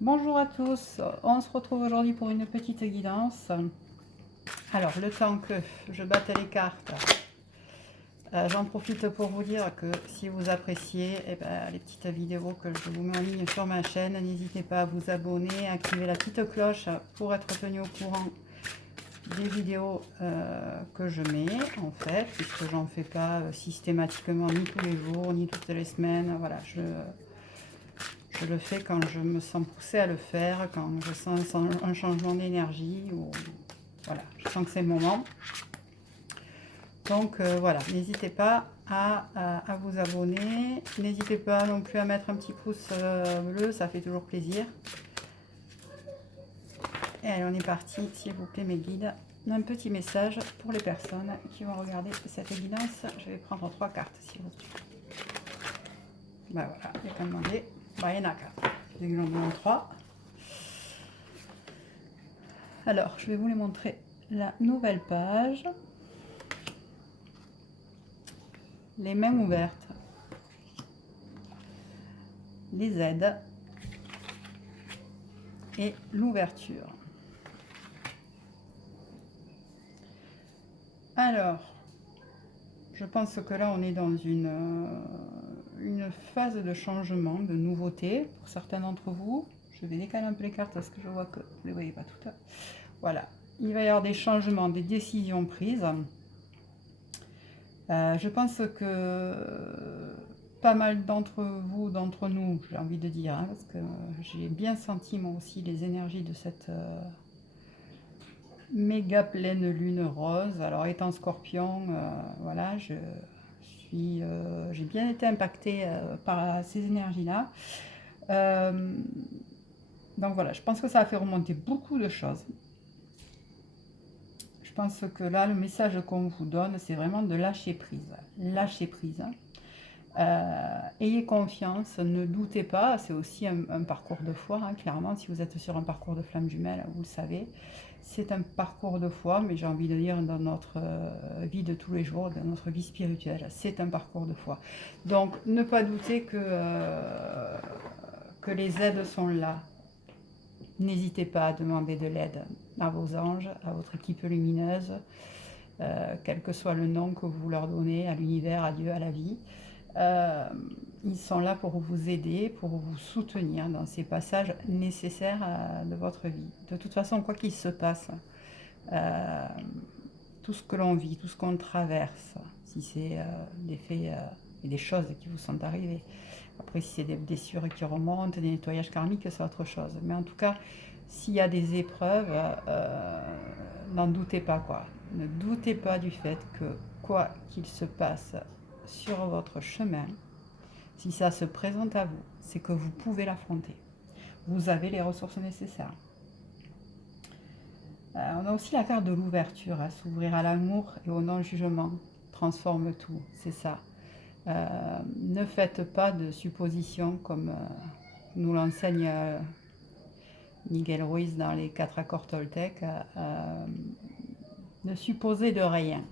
Bonjour à tous, on se retrouve aujourd'hui pour une petite guidance. Alors, le temps que je batte les cartes, j'en profite pour vous dire que si vous appréciez les petites vidéos que je vous mets en ligne sur ma chaîne, n'hésitez pas à vous abonner, à activer la petite cloche pour être tenu au courant des vidéos que je mets, en fait, puisque j'en fais pas systématiquement ni tous les jours, ni toutes les semaines. Voilà, je le fais quand je me sens poussée à le faire, quand je sens un changement d'énergie, ou voilà, je sens que c'est le moment. Donc voilà, n'hésitez pas à vous abonner, n'hésitez pas non plus à mettre un petit pouce bleu, ça fait toujours plaisir. Et allez, on est parti, s'il vous plaît mes guides. Un petit message pour les personnes qui vont regarder cette guidance. Je vais prendre 3 cartes s'il vous plaît. Ben voilà, il y a qu'à demander. Ben, il y en a 4. Je vais en donner 3. Alors, je vais vous les montrer la nouvelle page. Les mains ouvertes. Les aides. Et l'ouverture. Alors, je pense que là, on est dans une phase de changement, de nouveauté pour certains d'entre vous. Je vais décaler un peu les cartes parce que je vois que vous ne les voyez pas toutes. Voilà, il va y avoir des changements, des décisions prises. Je pense que pas mal d'entre vous, d'entre nous, j'ai envie de dire, hein, parce que j'ai bien senti moi aussi les énergies de cette méga pleine lune rose. Alors étant scorpion, voilà, j'ai bien été impactée par ces énergies-là. Donc voilà, je pense que ça a fait remonter beaucoup de choses. Je pense que là, le message qu'on vous donne, c'est vraiment de lâcher prise. Lâcher prise. Ayez confiance, ne doutez pas, c'est aussi un parcours de foi, hein, clairement, si vous êtes sur un parcours de flamme jumelle, vous le savez, c'est un parcours de foi, mais j'ai envie de dire dans notre vie de tous les jours, dans notre vie spirituelle, c'est un parcours de foi. Donc ne pas douter que les aides sont là. N'hésitez pas à demander de l'aide à vos anges, à votre équipe lumineuse, quel que soit le nom que vous leur donnez, à l'univers, à Dieu, à la vie. Ils sont là pour vous aider, pour vous soutenir dans ces passages nécessaires de votre vie. De toute façon, quoi qu'il se passe, tout ce que l'on vit, tout ce qu'on traverse, si c'est des faits et des choses qui vous sont arrivées, après si c'est des blessures qui remontent, des nettoyages karmiques, c'est autre chose. Mais en tout cas, s'il y a des épreuves, n'en doutez pas quoi. Ne doutez pas du fait que quoi qu'il se passe sur votre chemin, si ça se présente à vous, c'est que vous pouvez l'affronter. Vous avez les ressources nécessaires. On a aussi la carte de l'ouverture, à s'ouvrir à l'amour et au non-jugement. Transforme tout, c'est ça. Ne faites pas de suppositions comme nous l'enseigne Miguel Ruiz dans les 4 accords Toltec. Ne supposez de rien.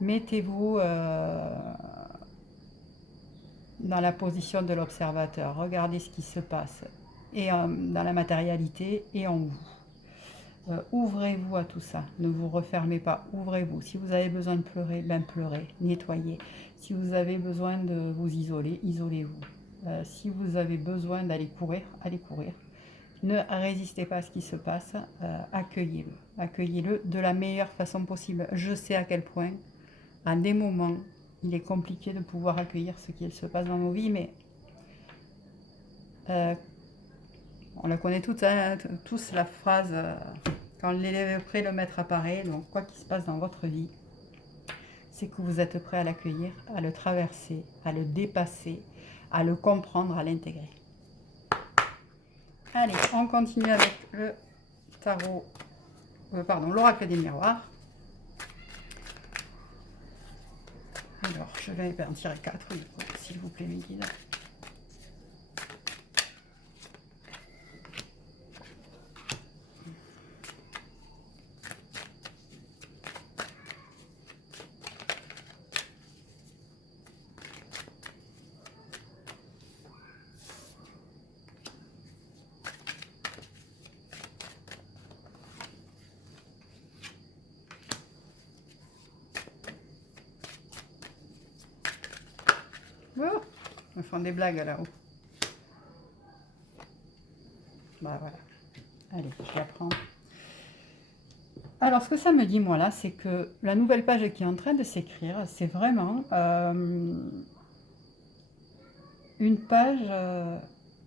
Mettez-vous dans la position de l'observateur. Regardez ce qui se passe et dans la matérialité et en vous. Ouvrez-vous à tout ça, ne vous refermez pas, ouvrez-vous. Si vous avez besoin de pleurer, ben pleurez, nettoyez. Si vous avez besoin de vous isoler, isolez-vous. Si vous avez besoin d'aller courir, allez courir. Ne résistez pas à ce qui se passe, accueillez-le. Accueillez-le de la meilleure façon possible. Je sais à quel point, à des moments, il est compliqué de pouvoir accueillir ce qui se passe dans nos vies, mais on la connaît toutes, hein, tous la phrase quand l'élève est prêt, le maître apparaît. Donc quoi qu'il se passe dans votre vie, c'est que vous êtes prêt à l'accueillir, à le traverser, à le dépasser, à le comprendre, à l'intégrer. Allez, on continue avec le tarot, l'oracle des miroirs. Alors, je vais en tirer 4, s'il vous plaît, mes guides. font des blagues là-haut. Bah voilà. Allez, je la prends. Alors, ce que ça me dit, moi, là, c'est que la nouvelle page qui est en train de s'écrire, c'est vraiment une page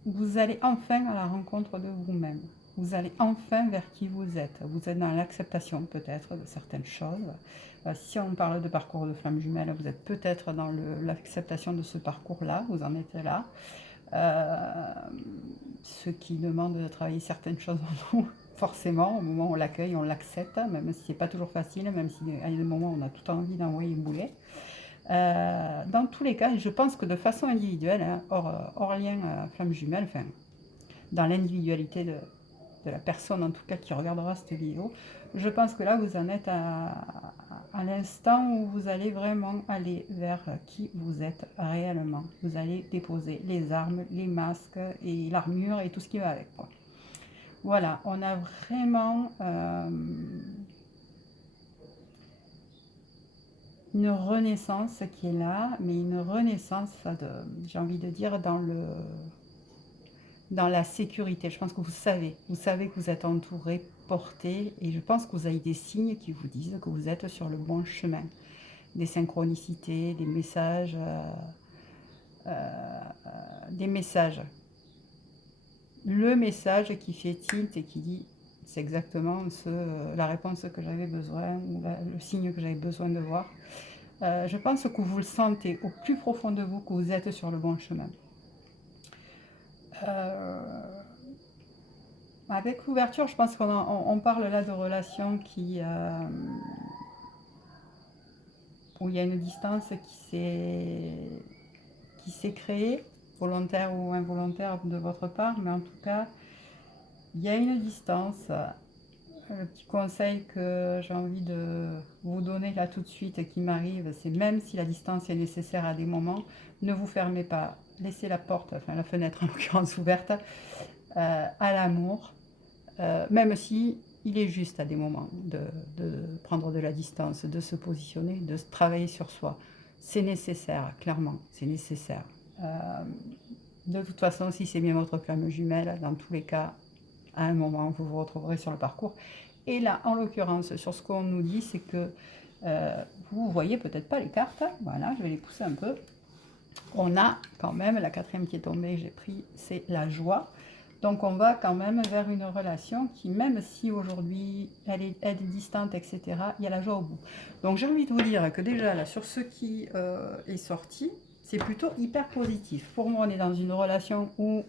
où vous allez enfin à la rencontre de vous-même. Vous allez enfin vers qui vous êtes. Vous êtes dans l'acceptation, peut-être, de certaines choses. Si on parle de parcours de flamme jumelle, vous êtes peut-être dans l'acceptation de ce parcours-là. Vous en êtes là. Ce qui demande de travailler certaines choses en nous. Forcément, au moment où on l'accueille, on l'accepte, même si c'est pas toujours facile, même si à des moments on a tout envie d'envoyer une boulet. Dans tous les cas, je pense que de façon individuelle, hein, hors lien flamme jumelle, enfin, dans l'individualité de la personne en tout cas qui regardera cette vidéo, je pense que là vous en êtes à l'instant où vous allez vraiment aller vers qui vous êtes réellement. Vous allez déposer les armes, les masques et l'armure et tout ce qui va avec, quoi. Voilà, on a vraiment une renaissance qui est là, mais une renaissance, j'ai envie de dire, dans la sécurité. Je pense que vous savez que vous êtes entouré, porté, et je pense que vous avez des signes qui vous disent que vous êtes sur le bon chemin. Des synchronicités, des messages, le message qui fait tilt et qui dit c'est exactement la réponse que j'avais besoin, ou le signe que j'avais besoin de voir. Je pense que vous le sentez au plus profond de vous, que vous êtes sur le bon chemin. Avec l'ouverture, je pense qu'on parle là de relations où il y a une distance qui s'est créée, volontaire ou involontaire de votre part, mais en tout cas, il y a une distance. Le petit conseil que j'ai envie de vous donner là tout de suite qui m'arrive, c'est même si la distance est nécessaire à des moments, ne vous fermez pas, laissez la porte, enfin la fenêtre en l'occurrence ouverte, à l'amour, même si il est juste à des moments de prendre de la distance, de se positionner, de travailler sur soi. C'est nécessaire, clairement, c'est nécessaire. De toute façon, si c'est bien votre flamme jumelle, dans tous les cas, à un moment, vous vous retrouverez sur le parcours. Et là, en l'occurrence, sur ce qu'on nous dit, c'est que vous ne voyez peut-être pas les cartes. Voilà, je vais les pousser un peu. On a quand même, la quatrième qui est tombée, j'ai pris, c'est la joie. Donc, on va quand même vers une relation qui, même si aujourd'hui, elle est distante, etc., il y a la joie au bout. Donc, j'ai envie de vous dire que déjà, là, sur ce qui est sorti, c'est plutôt hyper positif. Pour moi, on est dans une relation où,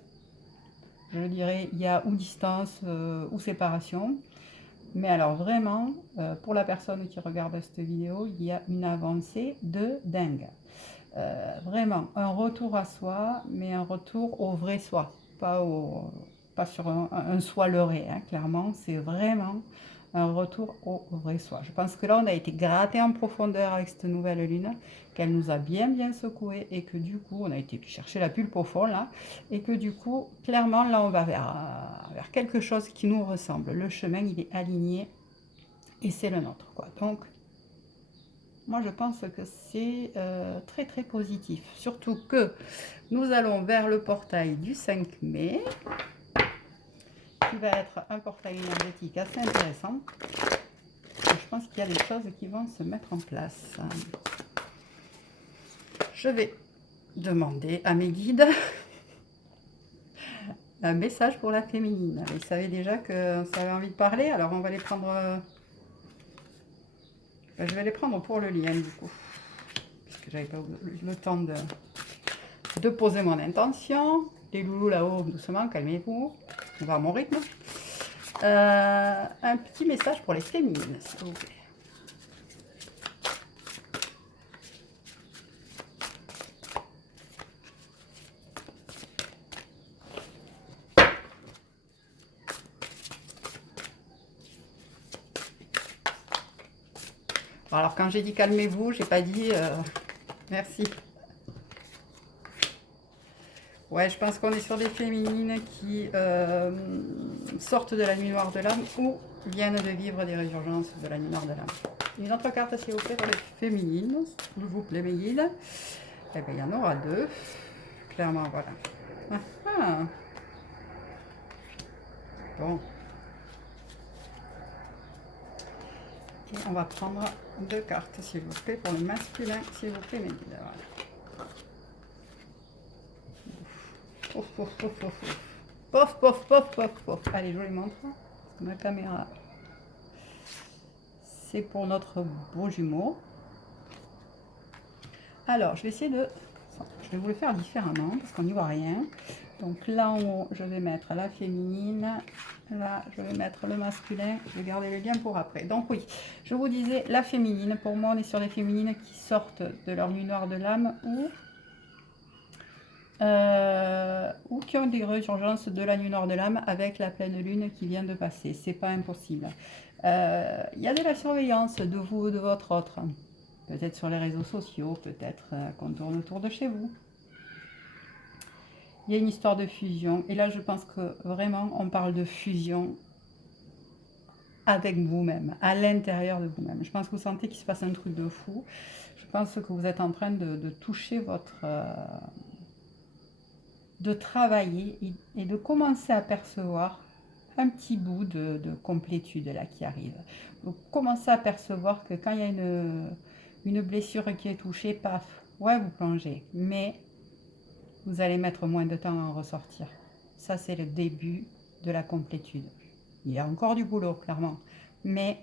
je dirais, il y a ou distance ou séparation. Mais alors vraiment, pour la personne qui regarde cette vidéo, il y a une avancée de dingue. Vraiment, un retour à soi, mais un retour au vrai soi. Pas sur un soi leurré, hein, clairement. C'est vraiment un retour au vrai soi. Je pense que là, on a été gratté en profondeur avec cette nouvelle lune, qu'elle nous a bien secoué et que du coup, on a été chercher la pulpe au fond, là, et que du coup, clairement, là, on va vers quelque chose qui nous ressemble. Le chemin, il est aligné et c'est le nôtre, quoi. Donc, moi, je pense que c'est très positif. Surtout que nous allons vers le portail du 5 mai, qui va être un portail énergétique assez intéressant. Et je pense qu'il y a des choses qui vont se mettre en place. Je vais demander à mes guides un message pour la féminine. Ils savaient déjà que ça avait envie de parler, alors on va les prendre... je vais les prendre pour le lien du coup, puisque j'avais pas le temps de poser mon intention. Les loulous là-haut, doucement, calmez-vous, on va à mon rythme. Un petit message pour les féminines, s'il vous plaît. Alors quand j'ai dit calmez-vous, j'ai pas dit merci. Ouais, je pense qu'on est sur des féminines qui sortent de la nuit noire de l'âme ou viennent de vivre des résurgences de la nuit noire de l'âme. Une autre carte, s'il vous plaît, pour les féminines, s'il vous plaît, mes guides. Eh bien, il y en aura deux. clairement, voilà. Ah, ah. Bon. Et on va prendre 2 cartes, s'il vous plaît, pour le masculin, s'il vous plaît, Mélina. Voilà. Pouf, pouf, pouf, pouf, pouf. Pouf, pouf, pouf, pouf, pouf. Allez, je vous les montre. Ma caméra. C'est pour notre beau jumeau. Alors, je vais essayer de... Je vais vous le faire différemment, parce qu'on n'y voit rien. Donc là en haut, je vais mettre la féminine. Là, je vais mettre le masculin. Je vais garder le lien pour après. Donc oui, je vous disais, la féminine. Pour moi, on est sur des féminines qui sortent de leur nuit noire de l'âme ou qui ont des résurgences de la nuit noire de l'âme avec la pleine lune qui vient de passer. C'est pas impossible. Il y a de la surveillance de vous ou de votre autre. Peut-être sur les réseaux sociaux, peut-être qu'on tourne autour de chez vous. Il y a une histoire de fusion. Et là, je pense que vraiment, on parle de fusion avec vous-même, à l'intérieur de vous-même. Je pense que vous sentez qu'il se passe un truc de fou. Je pense que vous êtes en train de toucher votre... de travailler et de commencer à percevoir un petit bout de complétude là qui arrive. Donc, commencez à percevoir que quand il y a une blessure qui est touchée, paf, ouais, vous plongez. Mais vous allez mettre moins de temps à en ressortir. Ça, c'est le début de la complétude. Il y a encore du boulot, clairement. Mais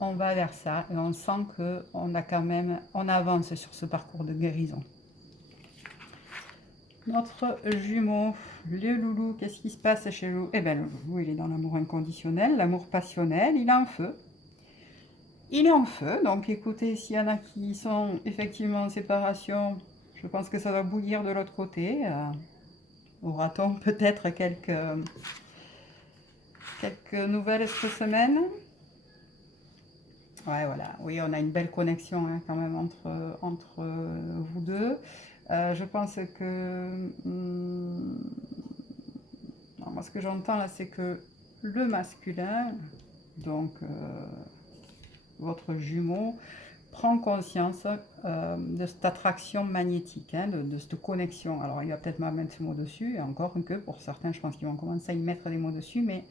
on va vers ça et on sent qu'on a quand même, on avance sur ce parcours de guérison. Notre jumeau, le loulou, qu'est-ce qui se passe chez vous? Eh bien, le loulou, il est dans l'amour inconditionnel, l'amour passionnel, il est en feu. Il est en feu, donc écoutez, s'il y en a qui sont effectivement en séparation, je pense que ça va bouillir de l'autre côté. Aura-t-on peut-être quelques nouvelles cette semaine? Ouais, voilà. Oui, on a une belle connexion hein, quand même entre vous deux. Je pense que... non, moi, ce que j'entends là, c'est que le masculin, donc votre jumeau, prend conscience de cette attraction magnétique, hein, de cette connexion. Alors, il va peut-être pas mettre ce mot dessus, et encore que pour certains, je pense qu'ils vont commencer à y mettre des mots dessus, mais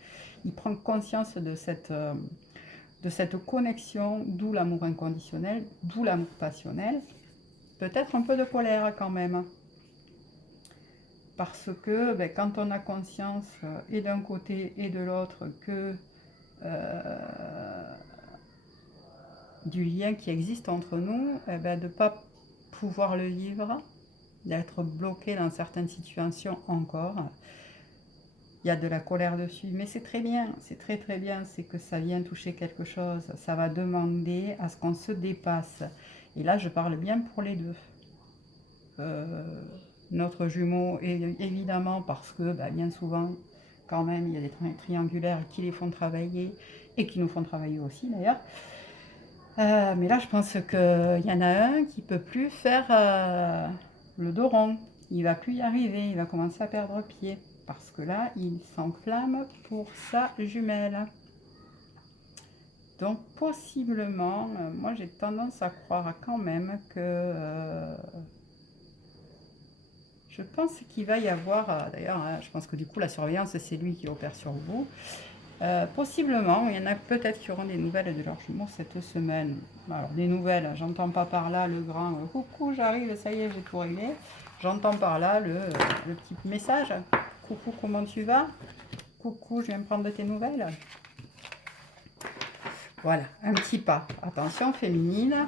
il prend conscience de cette connexion, d'où l'amour inconditionnel, d'où l'amour passionnel. Peut-être un peu de colère quand même. Parce que ben, quand on a conscience, et d'un côté et de l'autre, que du lien qui existe entre nous, eh ben, de ne pas pouvoir le vivre, d'être bloqué dans certaines situations encore. Il y a de la colère dessus, mais c'est très bien, c'est très très bien, c'est que ça vient toucher quelque chose, ça va demander à ce qu'on se dépasse. Et là, je parle bien pour les deux. Notre jumeau, évidemment, parce que bah, bien souvent, quand même, il y a des triangulaires qui les font travailler et qui nous font travailler aussi d'ailleurs. Mais là, je pense qu'il y en a un qui ne peut plus faire le dos rond. Il ne va plus y arriver, il va commencer à perdre pied. Parce que là, il s'enflamme pour sa jumelle. Donc, possiblement, moi j'ai tendance à croire quand même que... je pense qu'il va y avoir... D'ailleurs, hein, je pense que du coup, la surveillance, c'est lui qui opère sur vous. Possiblement, il y en a peut-être qui auront des nouvelles de leurs jumeaux cette semaine. Alors, des nouvelles, j'entends pas par là le grand « Coucou, j'arrive, ça y est, j'ai tout réglé ». J'entends par là le petit message « Coucou, comment tu vas? Coucou, je viens prendre de tes nouvelles ». Voilà, un petit pas. Attention, féminine.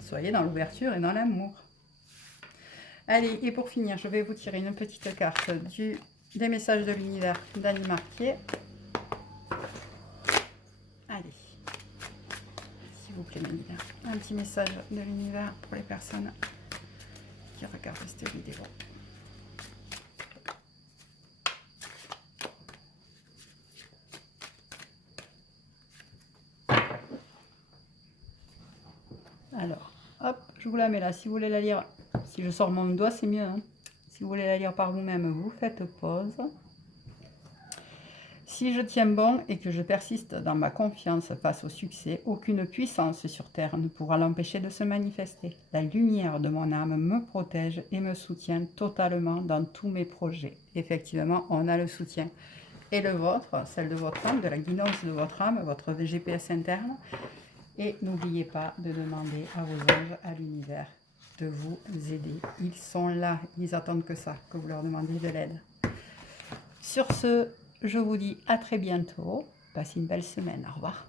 Soyez dans l'ouverture et dans l'amour. Allez, et pour finir, je vais vous tirer une petite carte des messages de l'univers d'Annie Marquier. Allez, s'il vous plaît, Mélina. Un petit message de l'univers pour les personnes qui regardent cette vidéo. Alors, hop, je vous la mets là. Si vous voulez la lire, si je sors mon doigt, c'est mieux. Hein. Si vous voulez la lire par vous-même, vous faites pause. Si je tiens bon et que je persiste dans ma confiance face au succès, aucune puissance sur terre ne pourra l'empêcher de se manifester. La lumière de mon âme me protège et me soutient totalement dans tous mes projets. Effectivement, on a le soutien. Et le vôtre, celle de votre âme, de la guidance de votre âme, votre GPS interne. Et n'oubliez pas de demander à vos anges, à l'univers, de vous aider. Ils sont là, ils attendent que ça, que vous leur demandiez de l'aide. Sur ce, je vous dis à très bientôt. Passez une belle semaine. Au revoir.